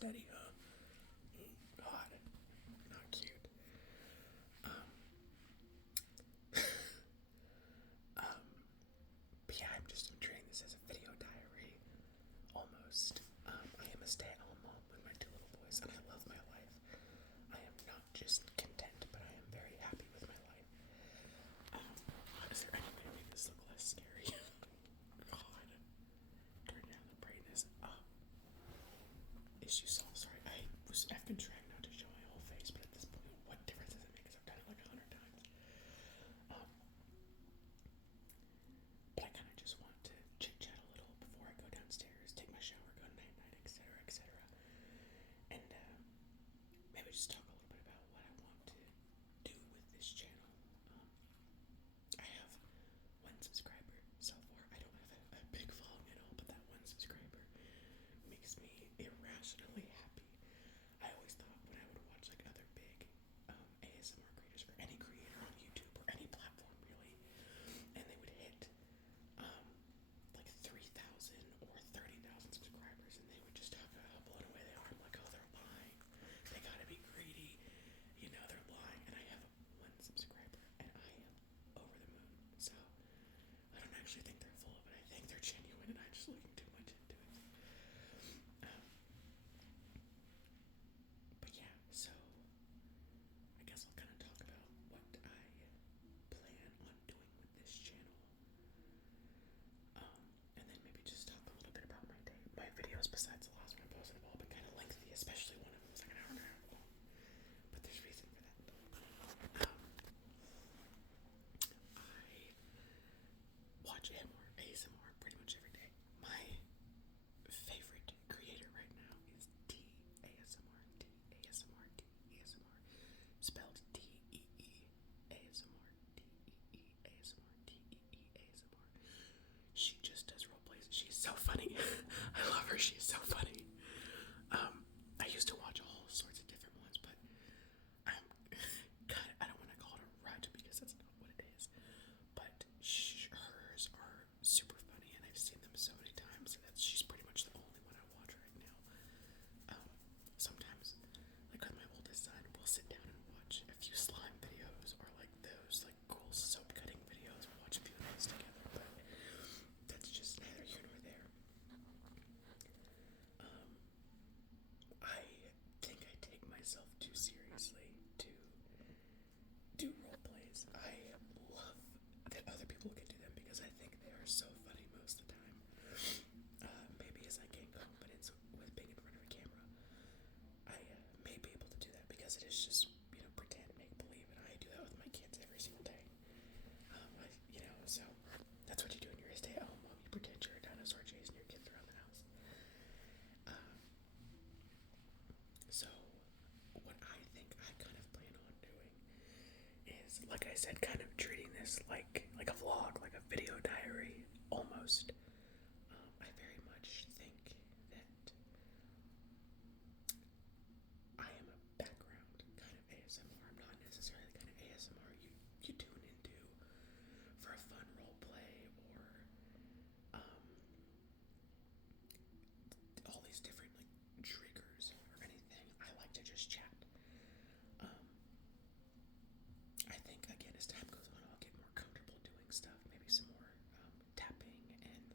steady, huh? Hot. Not cute. But yeah, I'm treating this as a video diary, almost. I am a stay-at-home mom with my 2 little boys, and I love my life. I am not just content, but I am very happy with my life. Is there any way to make this look less scary? God. Turn down the brightness. Issue solved. Sorry, I've been trying not to show my whole face, but at this point, what difference does it make? Because I've done it like 100 times. But I kind of just want to chit chat a little before I go downstairs, take my shower, go night night, etc., etc. And maybe just talk a little bit about what I want to do with this channel. I have 1 subscriber so far. I don't have a big following at all, but that 1 subscriber makes me irrationally happy. I always thought when I would watch like other big ASMR creators or any creator on YouTube or any platform really, and they would hit like 3,000 or 30,000 subscribers, and they would just have how blown away they are. I'm like, oh, they're lying. They gotta be greedy. You know, they're lying. And I have 1 subscriber, and I am over the moon. So I don't actually think they're full of it. I think they're genuine, and I'm just looking too much into it. But yeah, so I guess I'll kind of talk about what I plan on doing with this channel. And then maybe just talk a little bit about my day. My videos, besides the last one I posted, have all been kind of lengthy, especially one of them was like an hour and a half long. But there's reason for that. I watch ASMR pretty much every day. My favorite creator right now is ASMR, spelled ASMR, She just does role plays. She's so funny. I love her. She's so funny. I used to watch all sorts of different ones, but I don't want to call it a rut because that's not what it is. But hers are super funny, and I've seen them so many times that she's pretty much the only one I watch right now. Sometimes, like with my oldest son, we'll sit down and watch a few slime videos or like those like cool soap cutting videos. We'll watch a few of those together, but that's just neither here nor there. I think I take myself too seriously to do role plays. I love that other people can do them because I think they are so funny most of the time. Maybe as I gain confidence with being in front of a camera, I may be able to do that because it is just, pretend, make believe, and I do that with my kids every single day. So that's what you do when you're a stay-at-home mom. You pretend you're a dinosaur chasing your kids around the house. So what I think I kind of plan on doing is, like I said, kind of treating this like a vlog, like a video diary, almost. I very much think that I am a background kind of ASMR. I'm not necessarily the kind of ASMR you tune into for a fun role play or all these different like triggers or anything. I like to just chat. I think again as time goes on, I'll get more comfortable doing stuff. Maybe some more tapping and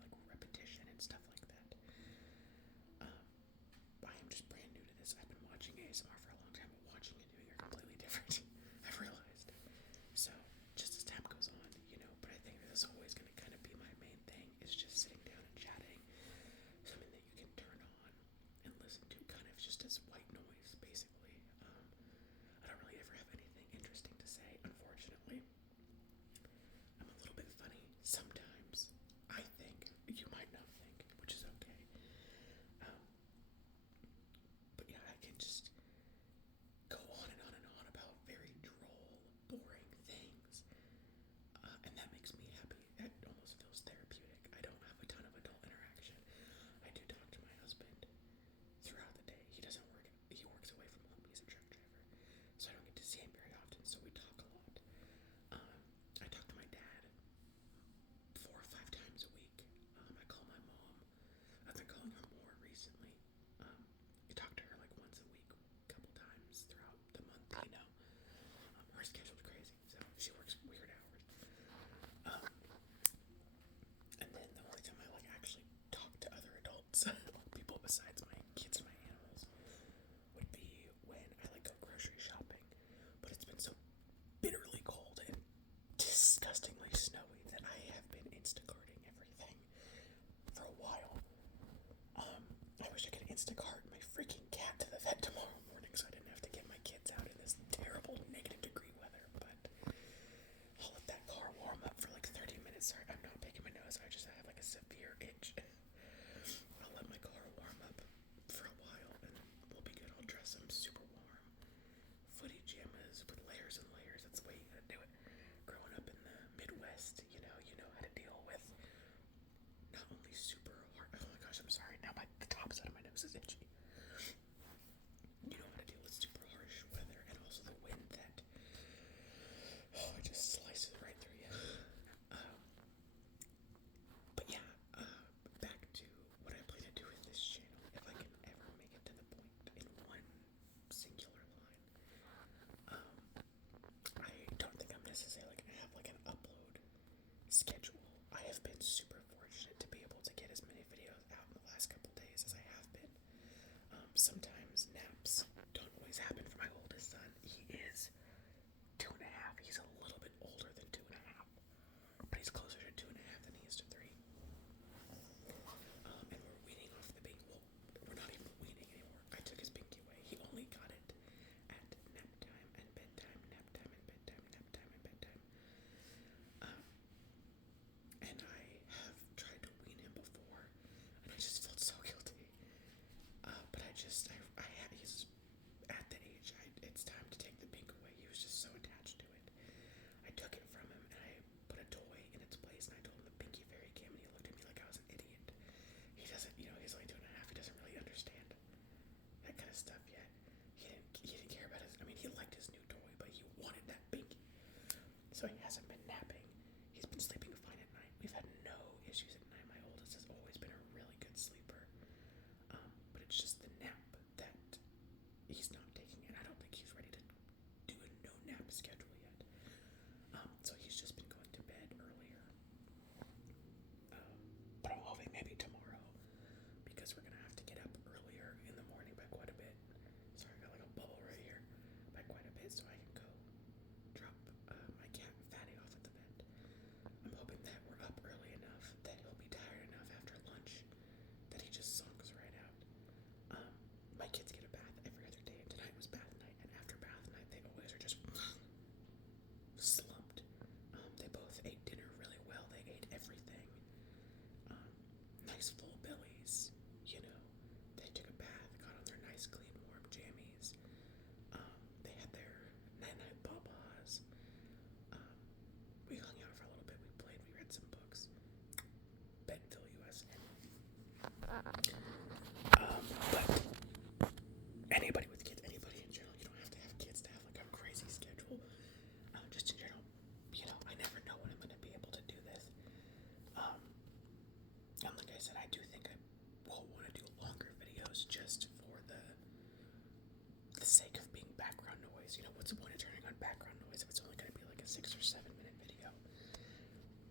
6 or 7 minute video.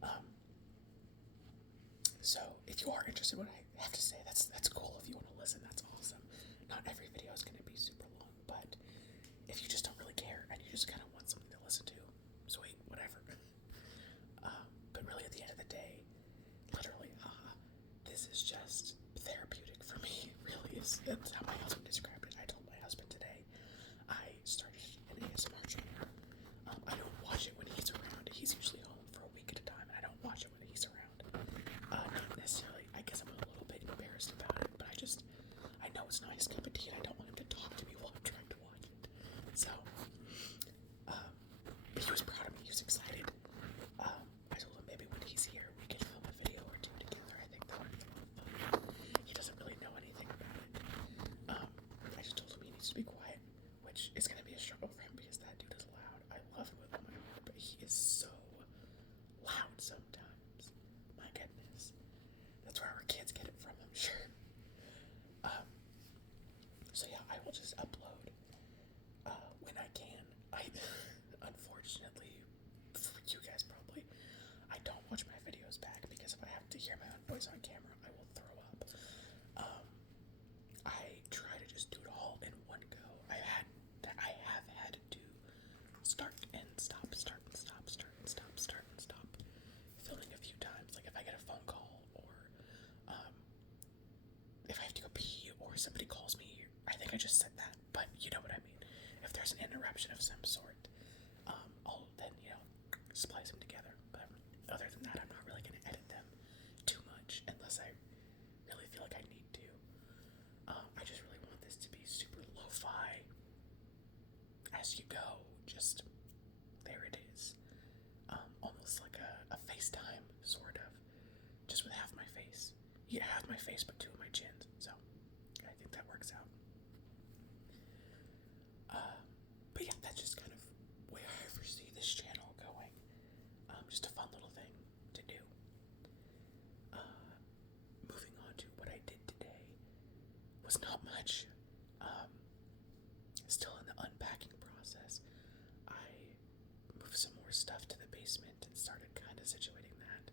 Um, so if you are interested in what I have to say, that's cool. If you want to listen, that's awesome. Not every video is going to be super long, but if you just don't really care and you just kind of want something to listen to, sweet, whatever. But really, at the end of the day, literally, this is just therapeutic for me. Really, that's how my husband described it. I told my husband today I started an ASMR channel. I don't watch it when he's around. He's usually home for a week at a time, and I don't watch it when he's around. Not necessarily. I guess I'm a little bit embarrassed about it, but I know it's not his cup of tea, and I don't want him to talk to me while I'm trying to watch it. So, he was proud of me. He was excited. I told him maybe when he's here, we can film a video or two together. I think that would be a lot of fun. He doesn't really know anything about it. I just told him he needs to be quiet, which is going to be a struggle for him because that dude is loud. I love him with all my heart, but he is so loud sometimes. My goodness. That's where our kids get it from, I'm sure. So yeah, I will just upload when I can. I unfortunately, for you guys probably, I don't watch my videos back because if I have to hear my own voice on camera, I will throw up. I try to just do it all in one go. I have had to start and stop, start and stop, start and stop, start and stop, filming a few times. Like if I get a phone call or if I have to go pee or somebody calls me. I think I just said that, but you know what I mean. If there's an interruption of some sort, I'll then, splice them together. But other than that, I'm not really going to edit them too much unless I really feel like I need to. I just really want this to be super lo-fi as you go. Just there it is. Almost like a FaceTime, sort of. Just with half my face. Yeah, half my face, but two of my chins. So I think that works out. But yeah, that's just kind of where I foresee this channel going. Just a fun little thing to do. Moving on to what I did today was not much. Still in the unpacking process. I moved some more stuff to the basement and started kind of situating that.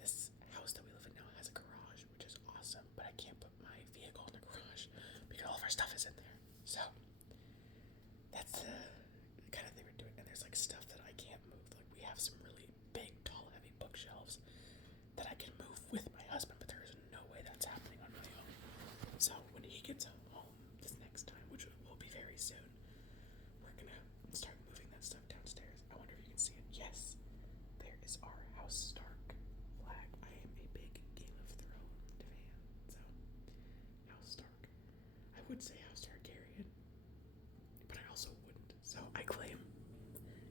This house that we live in now has a garage, which is awesome, but I can't put my vehicle in the garage because all of our stuff is in there. So that's the kind of thing we're doing. And there's like stuff that I can't move. Like we have some really big, tall, heavy bookshelves that I can move with my husband, but there is no way that's happening on my own. So when he gets home this next time, which will be very soon, we're gonna start moving that stuff downstairs. I wonder if you can see it. Yes, there is our House Stark flag. I am a big Game of Thrones fan, so House Stark. I would say House Targaryen, but I also wouldn't. So I claim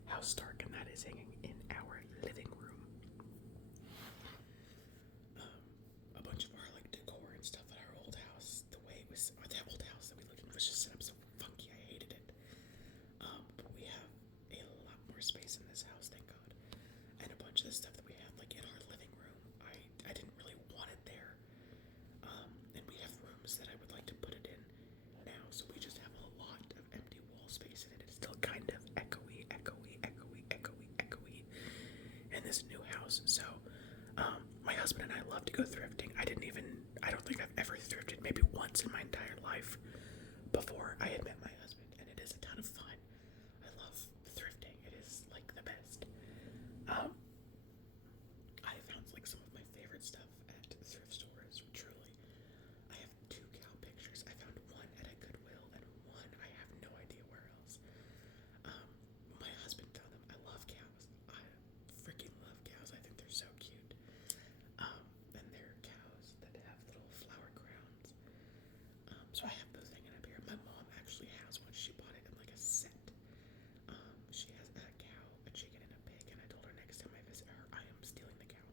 House Stark, and that is hanging in our living room. A bunch of our like decor and stuff at our old house, the way it was, or that old house that we lived in was just set up so funky. I hated it. But we have a lot more space in this house, thank God. And a bunch of the stuff that we have like in our living room, I didn't really want it there. And we have rooms that I would like to put it in now, so we just have a lot of empty wall space in it. It's still kind of echoey in this new house. So my husband and I love to go thrifting. I don't think I've ever thrifted, maybe once in my entire life before I had met my husband, and it is a ton of fun. I love thrifting. It is like the best. I found like some of my favorite stuff at thrift stores, truly. I have 2 cow pictures. I found one at a Goodwill and one I have no idea where else. My husband found them. I love cows. I freaking love cows. I think they're so cute. And they're cows that have little flower crowns. So I have those hanging up here. My mom actually has one. She bought it in like a set. She has a cow, a chicken, and a pig, and I told her next time I visit her, I am stealing the cow.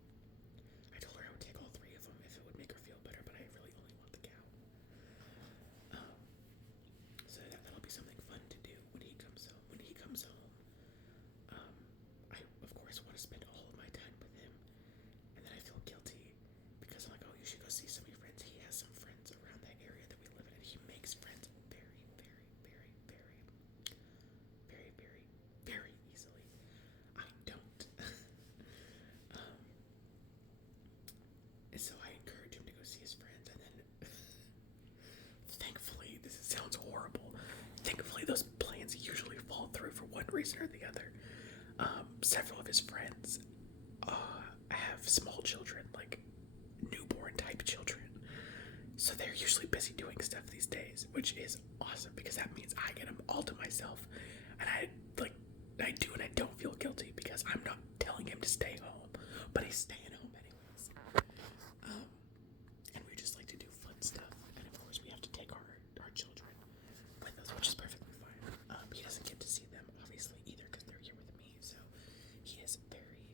I told her I would take all 3 of them if it would make her feel better, but I really only want the cow. So that'll be something fun to do when he comes home. When he comes home, I of course want to spend all of my time with him, and then I feel guilty because I'm like, oh, you should go see some of your friends. He has some friends around that area that we live in, and he makes thankfully, those plans usually fall through for one reason or the other. Several of his friends have small children, like newborn type children. So they're usually busy doing stuff these days, which is awesome because that means I get them all to myself. And I do and I don't feel guilty because I'm not telling him to stay home, but he's staying home anyways. And we just like to do fun stuff. And of course, we have to take our children with us, which is perfectly fine. He doesn't get to see them, obviously, either because they're here with me. So he is very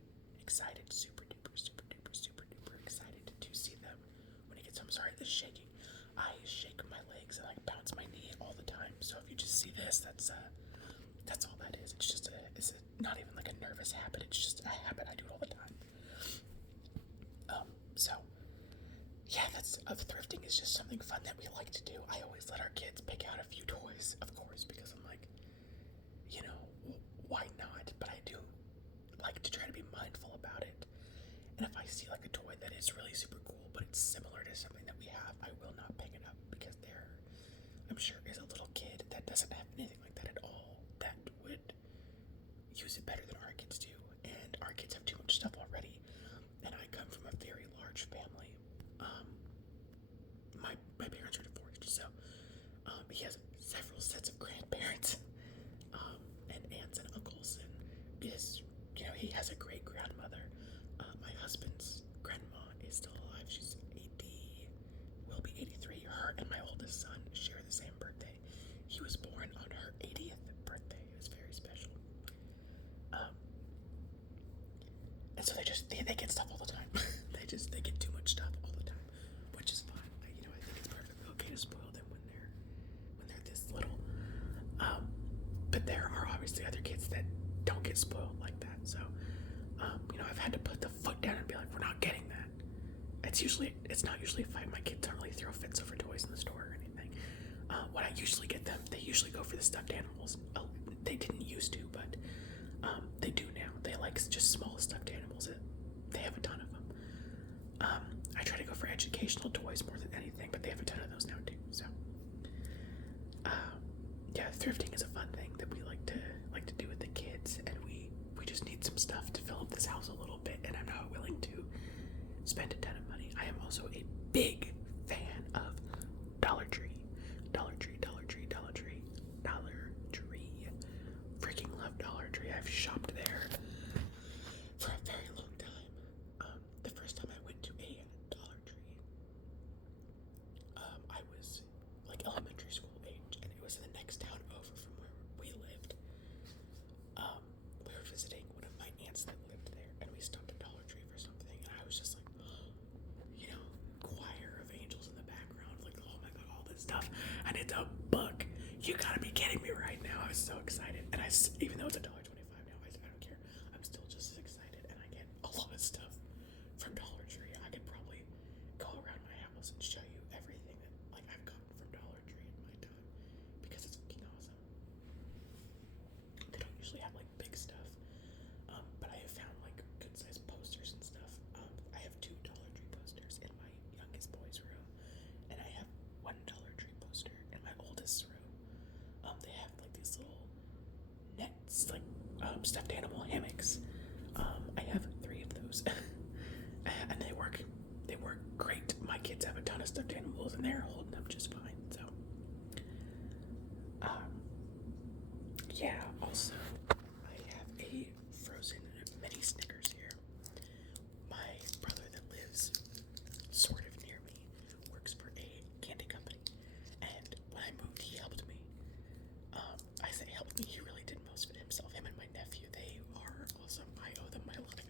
excited, super duper, super duper, super duper excited to see them when he gets home. Sorry, this is shaking. I shake my legs and like bounce my knee all the time. So if you just see this, that's all that is. It's not even like a nervous habit. It's just a habit. I do it all the time. So yeah, thrifting is just something fun that we like to do. I always let our kids pick out a few toys, of course, because I'm like, why not? But I do like to try to be mindful about it. And if I see like a toy that is really super cool, but it's similar to something that we have, I will not pick it up because I'm sure, is a little kid that doesn't have anything like that at all that would use it better than our kids do. And our kids have too much stuff already. And I come from a very large family. My parents are divorced, so he has several sets of grandparents, and aunts and uncles, and he has a great grandmother. My husband's grandma is still alive. She's 80, will be 83. Her and my oldest son share the same birthday. He was born on her 80th birthday. It was very special. And so they get stuff all the time. they get too much stuff all the time, which is fine. I think it's perfectly okay to spoil them when they're this little. But there are obviously other kids that don't get spoiled like that. So, I've had to put the foot down and be like, we're not getting that. It's not usually a fight. My kids don't really throw fits over toys in the store or anything. When I usually get them, they usually go for the stuffed animals. Oh, they didn't used to, but they do now. They like just small stuffed animals. They have a ton of them. I try to go for educational toys more than anything, but they have a ton of those now too. So, yeah, thrifting is a fun thing that we like to do with the kids, and we just need some stuff to fill up this house a little bit, and I'm not willing to spend a ton of money. I am also a big fan of Dollar Tree. Dollar Tree, Dollar Tree, Dollar Tree, Dollar Tree. Freaking love Dollar Tree. I've shopped there for a very long time. The first time I went to a Dollar Tree, I was like elementary school age, and it was in the next town over from where we lived. We were visiting one of my aunts that lived there, and we stopped at Dollar Tree for something, and I was just like, choir of angels in the background, like, oh my god, all this stuff, and it's a book. You gotta be kidding me right now. I was so excited, and even though it's $1.25 now, I don't care. I'm still just as excited, and I get a lot of stuff from Dollar Tree. I could probably go around my house and show you everything that I've gotten from Dollar Tree in my time because it's fucking awesome. They don't usually have big stuff, but I have found good sized posters and stuff. I have 2 Dollar Tree posters in my youngest boy's room, and I have 1 Dollar Tree poster in my oldest's room. They have these little nets, stuffed animal hammocks. I have 3 of those, and they work great. My kids have a ton of stuffed animals, and they're holding up just fine. So, yeah. Also, I have a frozen mini Snickers here. My brother that lives sort of near me works for a candy company, and when I moved, he helped me. I say helped me, he really did most of it himself. Him and my nephew, they are awesome. I owe them my life.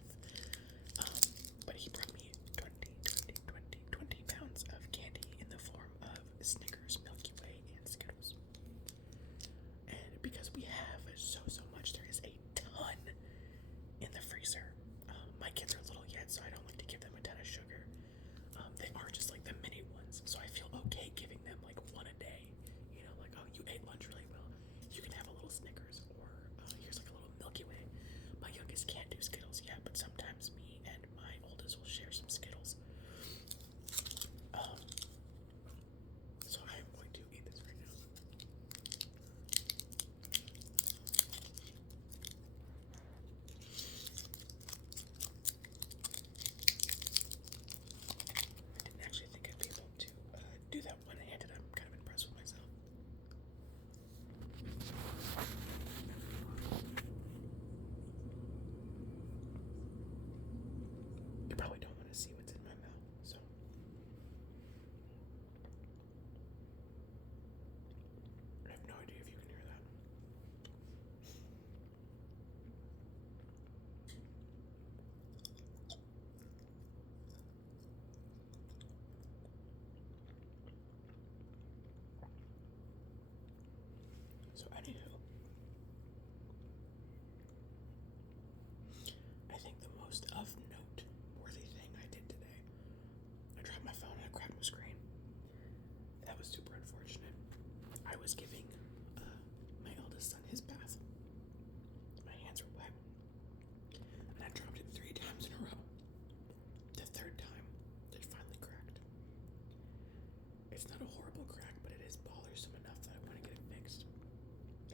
It's not a horrible crack, but it is bothersome enough that I want to get it fixed.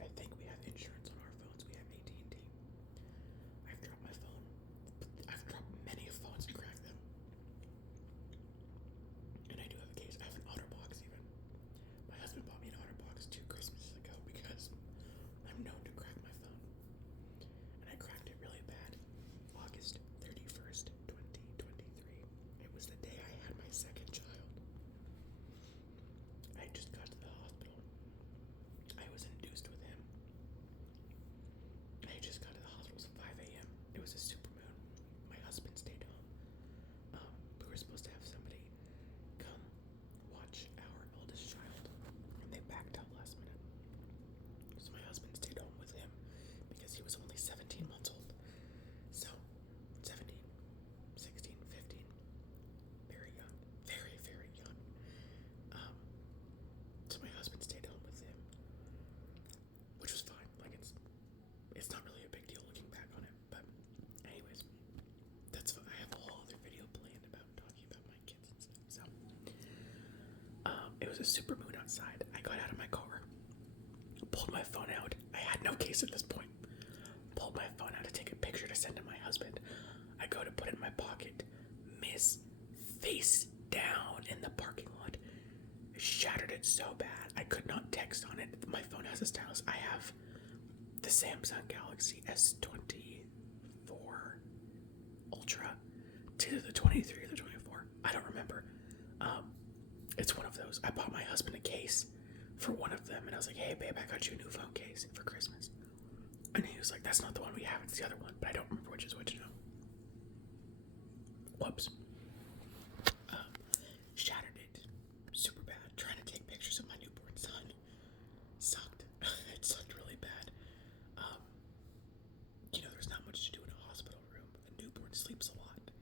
I think we have insurance on our phones. We have AT&T. I've dropped my phone. I've dropped many phones and cracked them. And I do have a case. I have an OtterBox even. My husband bought me an OtterBox 2 Christmases ago because I'm known to crack my phone. And I cracked it really bad. August 31st, 2023. It was the day I had my second child. I just got to the hospital. I was induced with him. I just got to the hospital. It was 5 a.m. It was a supermoon. My husband stayed home. We were supposed to have somebody come watch our eldest child, and they backed out last minute. So my husband stayed home with him because he was only 17 months old. So 17, 16, 15, very young, very, very young. So my husband stayed home with him, which was fine. Like it's not really a big deal looking back on it. But anyways, that's fine. I have a whole other video planned about talking about my kids and stuff. So it was a super moon outside. I got out of my car, pulled my phone out. I had no case at this point. Pulled my phone out to take a picture to send to my husband. I go to put it in my pocket. Miss face down in the parking lot. Shattered it so bad. I could not text on it. My phone has a stylus. I have the Samsung Galaxy S24 Ultra. It's either the 23 or the 24. I don't remember. It's one of those. I bought my husband a case for one of them, and I was like, hey babe, I got you a new phone case for Christmas. And he was like, that's not the one we have, it's the other one, but I don't remember which is which now. Whoops. Shattered it super bad. Trying to take pictures of my newborn son sucked. It sucked really bad. There's not much to do in a hospital room. A newborn sleeps a lot,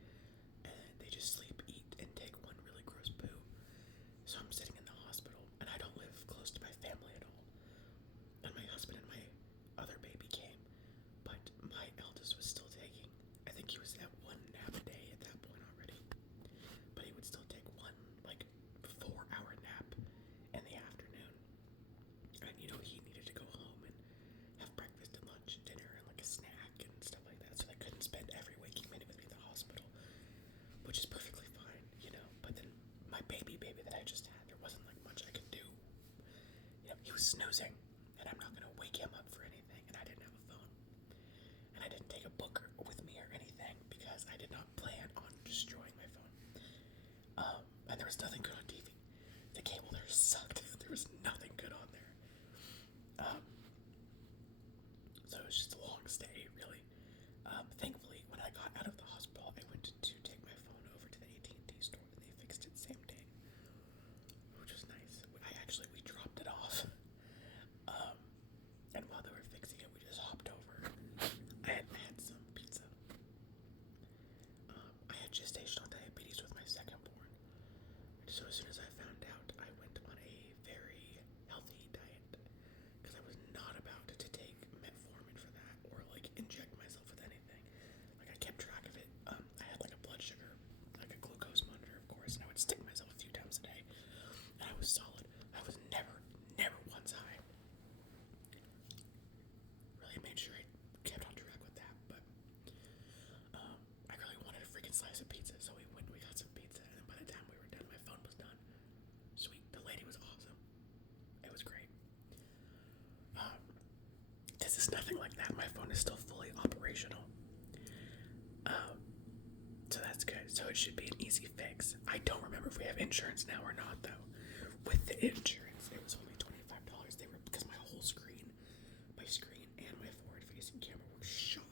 and they just sleep, eat, and take one really gross poo. So I'm sitting in the hospital, and I don't live close to my family at all. And my husband and my other baby came, but my eldest was still taking, I think he was at one nap a day at that point already, but he would still take one, like, 4-hour nap in the afternoon. And, he needed to go home and have breakfast and lunch and dinner and, like, a snack and stuff like that, so they couldn't spend every waking minute with me at the hospital, which is perfectly fine, but then my baby that I just had, there wasn't, like, much I could do. He was snoozing, and I'm not going to wake him up for anything, and I didn't have a phone. And I didn't take a book with me or anything because I did not plan on destroying my phone. And there was nothing good on TV. The cable there sucked. There was nothing good on there. So it was just a long stay, really. Thankfully, when I got out of the hospital, I went to take my phone over to the AT&T store, and they fixed it same day, which was nice. We dropped it off. And while they were fixing it, we just hopped over. I had some pizza. I had gestational diabetes with my second born. So as soon as I found out, I went on a very healthy diet because I was not about to take metformin for that or like inject myself with anything. Like I kept track of it. I had like a blood sugar, like a glucose monitor, of course, and I would stick myself a few times a day. And I was solid. I was never once high. Really made sure I kept on track with that, but I really wanted a freaking slice of pizza, so we got some pizza, and then by the time we were done, my phone was done. Sweet. The lady was awesome. It was great. This is nothing like that. My phone is still fully operational. So that's good. So it should be an easy fix. I don't remember if we have insurance now or not, though. With the insurance, it was only $25. Because my whole screen, my screen and my forward-facing camera were shot.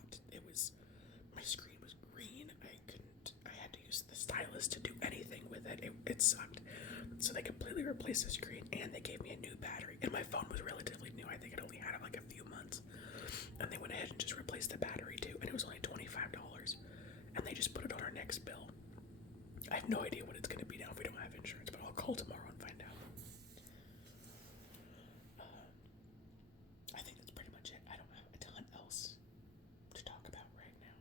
My screen was green. I had to use the stylus to do anything with it. It sucked. So they completely replaced the screen, and they gave me a new battery. And my phone was relatively new. I think it only had it like a few months. And they went ahead and just replaced the battery too, and it was only $25. And they just put it on our next bill. I have no idea what it's going to be now if we don't have insurance, but I'll call tomorrow and find out. I think that's pretty much it. I don't have a ton else to talk about right now.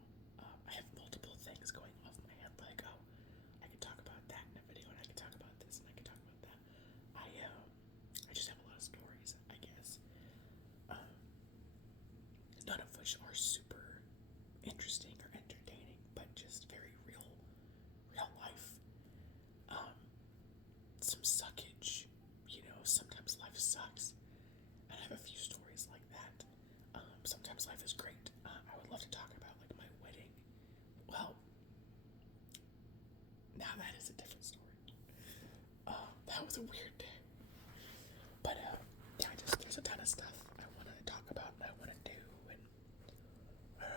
I have multiple things going off my head, like, oh, I could talk about that in a video, and I could talk about this, and I could talk about that. a weird day. But yeah, there's a ton of stuff I want to talk about and I want to do, and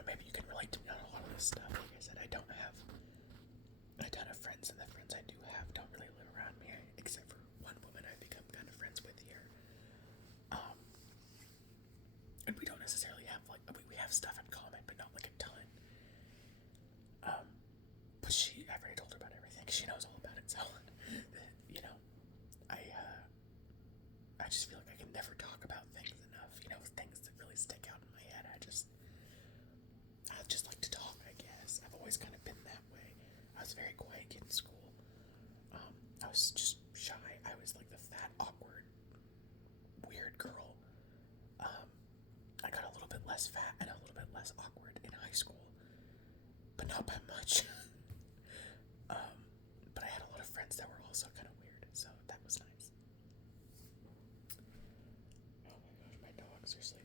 maybe you can relate to me on a lot of this stuff. Like I said, I don't have a ton of friends, and the friends I do have don't really live around me, except for one woman I've become kind of friends with here. And we don't necessarily have we have stuff in common, but not like a ton. But I've already told her about everything. She knows all about it, so you know, I just feel like I can never talk about things enough. Things that really stick out in my head. I just like to talk. I guess I've always kind of been that way. I was a very quiet kid in school. I was just shy. I was like the fat, awkward, weird girl. I got a little bit less fat and a little bit less awkward in high school, but not by much. But I had a lot of friends that were also kind of weird, so that was nice. Oh my gosh, my dogs are sleeping.